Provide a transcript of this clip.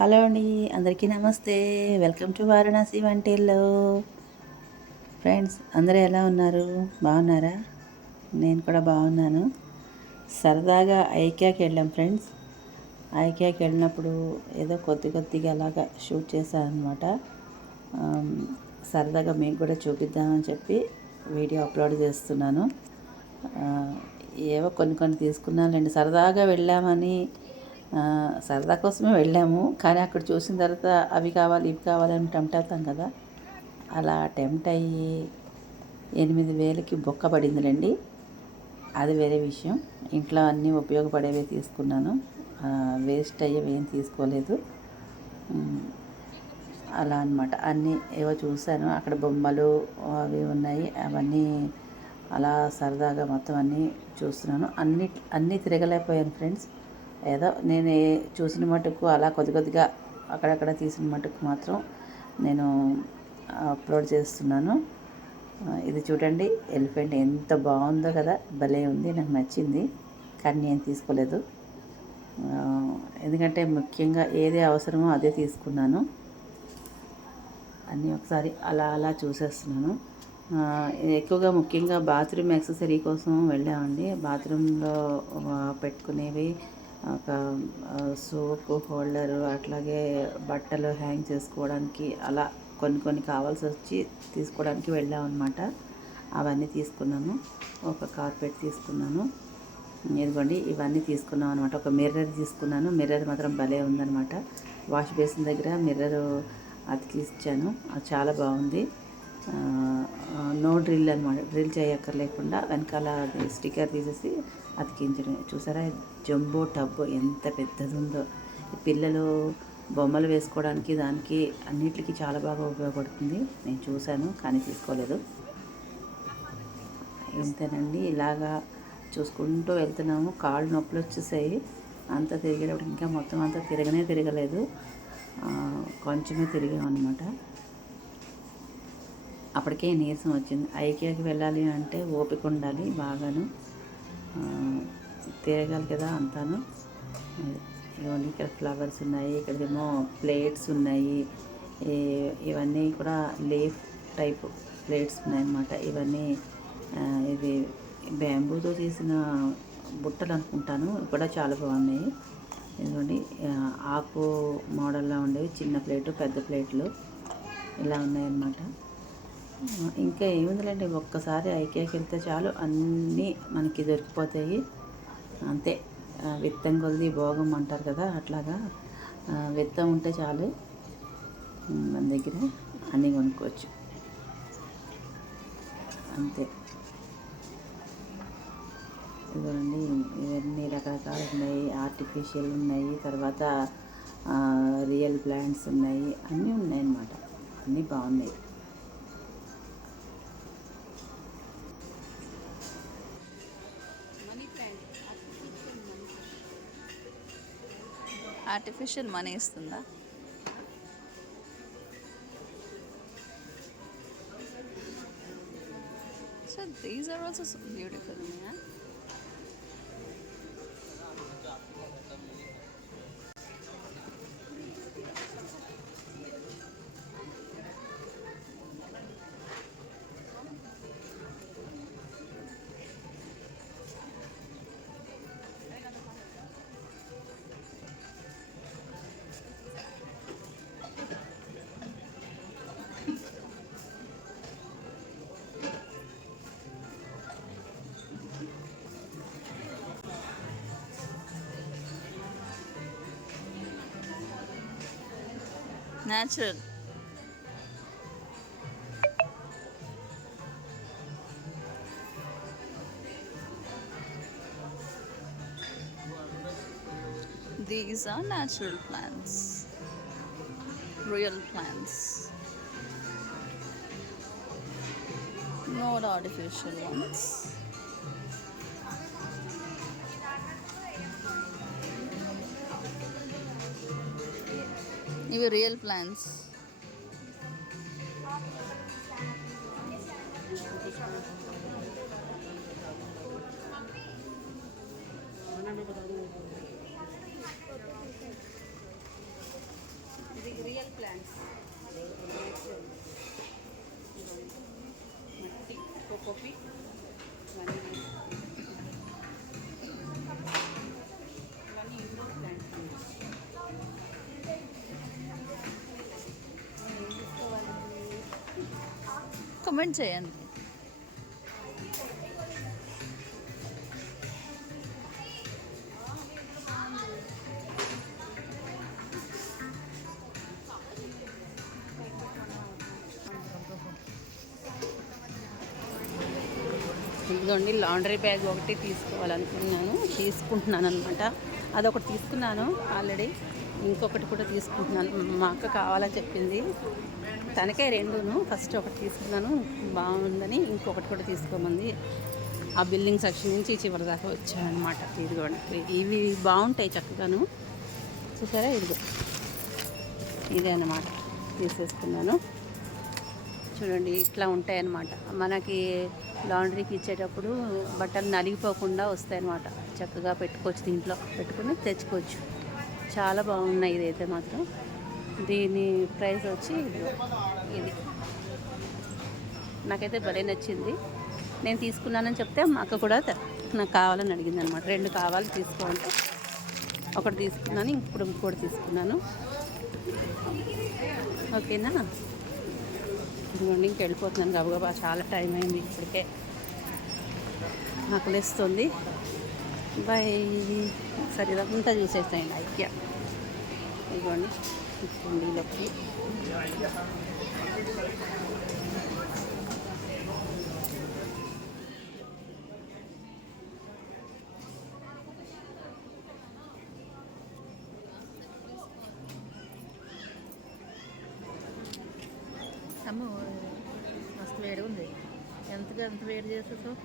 Hello అండి, అందరికీ నమస్తే. వెల్కమ్ టు వారణాసి వంటిల్లు. ఫ్రెండ్స్ అందరూ ఎలా ఉన్నారు? బాగున్నారా? నేను కూడా బాగున్నాను. సరదాగా ఐక్యాకి వెళ్ళాం ఫ్రెండ్స్. ఐక్యాకి వెళ్ళినప్పుడు ఏదో కొద్దిగా అలాగా షూట్ చేశాను అనమాట. సరదాగా మీకు కూడా చూపిద్దామని చెప్పి వీడియో అప్లోడ్ చేస్తున్నాను. ఏవో కొన్ని తీసుకున్నానులేండి. సరదాగా వెళ్ళామని సరదా కోసమే వెళ్ళాము. కానీ అక్కడ చూసిన తర్వాత అవి కావాలి ఇవి కావాలని టెంప్ట్ అవుతాం కదా. అలా టెంప్ట్ అయ్యి 8,000కి బొక్క పడిందిలేండి. అది వేరే విషయం. ఇంట్లో అన్నీ ఉపయోగపడేవే తీసుకున్నాను. వేస్ట్ అయ్యేవి ఏం తీసుకోలేదు. అలా అనమాట. అన్నీ ఏవో చూశాను. అక్కడ బొమ్మలు అవి ఉన్నాయి. అవన్నీ అలా సరదాగా మొత్తం అన్నీ చూస్తున్నాను. అన్నీ తిరగలేకపోయాను ఫ్రెండ్స్. ఏదో నేను చూసిన మటుకు అలా కొద్దిగా అక్కడక్కడ తీసిన మటుకు మాత్రం నేను అప్లోడ్ చేస్తున్నాను. ఇది చూడండి, ఎలిఫెంట్ ఎంత బాగుందో కదా, భలే ఉంది. నాకు నచ్చింది. కానీ నేను తీసుకోలేదు. ఎందుకంటే ముఖ్యంగా ఏది అవసరమో అదే తీసుకున్నాను. అన్నీ ఒకసారి అలా చూసేస్తున్నాను. ఎక్కువగా ముఖ్యంగా బాత్రూమ్ యాక్సెసరీ కోసం వెళ్ళామండి. బాత్రూంలో పెట్టుకునేవి ఒక సోప్ హోల్డరు, అట్లాగే బట్టలు హ్యాంగ్ చేసుకోవడానికి అలా కొన్ని కావాల్సి వచ్చి తీసుకోవడానికి వెళ్ళామన్నమాట. అవన్నీ తీసుకున్నాను. ఒక కార్పెట్ తీసుకున్నాను. ఇదిగోండి, ఇవన్నీ తీసుకున్నాం అనమాట. ఒక మిర్రర్ తీసుకున్నాను. మిర్రర్ మాత్రం భలే ఉందన్నమాట. వాష్ బేసిన్ దగ్గర మిర్రర్ అతికిచ్చాను. అది చాలా బాగుంది. నో డ్రిల్ అనమాట. డ్రిల్ చేయక్కర్లేకుండా వెనకాల అది స్టిక్కర్ తీసేసి అతికించడం. చూసారా, జంబో టబ్ ఎంత పెద్దది ఉందో. పిల్లలు బొమ్మలు వేసుకోవడానికి దానికి అన్నిటికీ చాలా బాగా ఉపయోగపడుతుంది. నేను చూశాను కానీ తీసుకోలేదు. ఇంతేనండి, ఇలాగా చూసుకుంటూ వెళ్తున్నాము. కాళ్ళు నొప్పులు వచ్చేసాయి. అంతా తిరిగేటప్పుడు ఇంకా మొత్తం అంతా తిరగలేదు. కొంచెమే తిరిగామన్నమాట. అప్పటికే నీరసం వచ్చింది. ఐకియాకి వెళ్ళాలి అంటే ఓపిక ఉండాలి బాగాను. తిరగాలి కదా అంతాను. ఇవన్నీ ఇక్కడ ఫ్లవర్స్ ఉన్నాయి. ఇక్కడేమో ప్లేట్స్ ఉన్నాయి. ఇవన్నీ కూడా లీఫ్ టైప్ ప్లేట్స్ ఉన్నాయన్నమాట. ఇవన్నీ ఇది బ్యాంబూతో చేసిన బుట్టలు అనుకుంటాను. కూడా చాలా బాగున్నాయి. ఇదిగోండి, ఆకు మోడల్లో ఉండేవి చిన్న ప్లేటు, పెద్ద ప్లేట్లు ఇలా ఉన్నాయన్నమాట. ఇంకా ఏముందిలేండి, ఒక్కసారి ఐకియాకి వెళ్తే చాలు అన్నీ మనకి దొరికిపోతాయి. అంతే, విత్తం కొలిది భోగం అంటారు కదా, అట్లాగా విత్తం ఉంటే చాలు మన దగ్గర అన్నీ కొనుక్కోవచ్చు. అంతే. ఇదిగోండి, ఇవన్నీ రకరకాలు ఉన్నాయి. ఆర్టిఫిషియల్ ఉన్నాయి, తర్వాత రియల్ ప్లాంట్స్ ఉన్నాయి, అన్నీ ఉన్నాయన్నమాట. అన్నీ బాగున్నాయి. ఆర్టిఫిషియల్ మనీ ఇస్తుందా? So these are also so beautiful. Natural. These are natural plants, real plants, not artificial ones. ఇవి రియల్ ప్లాంట్స్. ప్లాంట్స్ మట్టి కోకోపి ఇవన్నీ ఇండోర్ ప్లాంట్స్ ఏం తీసుకోవాలండి. కమెంట్ చేయండి. ఇదిగోండి లాండ్రీ బ్యాగ్ ఒకటి తీసుకుంటున్నాను అనమాట. అదొకటి తీసుకున్నాను ఆల్రెడీ, ఇంకొకటి కూడా తీసుకుంటున్నాను. మా అక్క కావాలని చెప్పింది, తనకే రెండును. ఫస్ట్ ఒకటి తీసుకున్నాను బాగుందని, ఇంకొకటి కూడా తీసుకోమంది. ఆ బిల్డింగ్ సెక్షన్ నుంచి చివరి దాకా వచ్చాయన్నమాట. ఇదిగోండి ఇవి బాగుంటాయి చక్కగాను. చూసారా, ఇదే అన్నమాట తీసేసుకున్నాను. చూడండి ఇట్లా ఉంటాయి అన్నమాట. మనకి లాండ్రీకి ఇచ్చేటప్పుడు బట్టలు నలిగిపోకుండా వస్తాయి అన్నమాట. చక్కగా పెట్టుకోవచ్చు, దీంట్లో పెట్టుకుని తెచ్చుకోవచ్చు. చాలా బాగున్నాయి. ఇదైతే మాత్రం దీని ప్రైస్ వచ్చి ఇది నాకైతే భలే నచ్చింది. నేను తీసుకున్నానని చెప్తే మా అక్క కూడా నాకు కావాలని అడిగింది అనమాట. రెండు కావాలి తీసుకోవాలంటే ఒకటి తీసుకున్నాను, ఇప్పుడు ఇంకోటి తీసుకున్నాను. ఓకేనా, ఇదిగోండి ఇంక వెళ్ళిపోతున్నాను గబగబా. చాలా టైం అయింది ఇప్పటికే, ఆకలిస్తుంది. బాయ్. సరే ఇదంతా చూసేస్తాయండి ఐక్య. ఇదిగోండి కుండీలోకి అమ్మ మస్తు వేడి ఉంది. ఎంత వేడి చేసేసావు.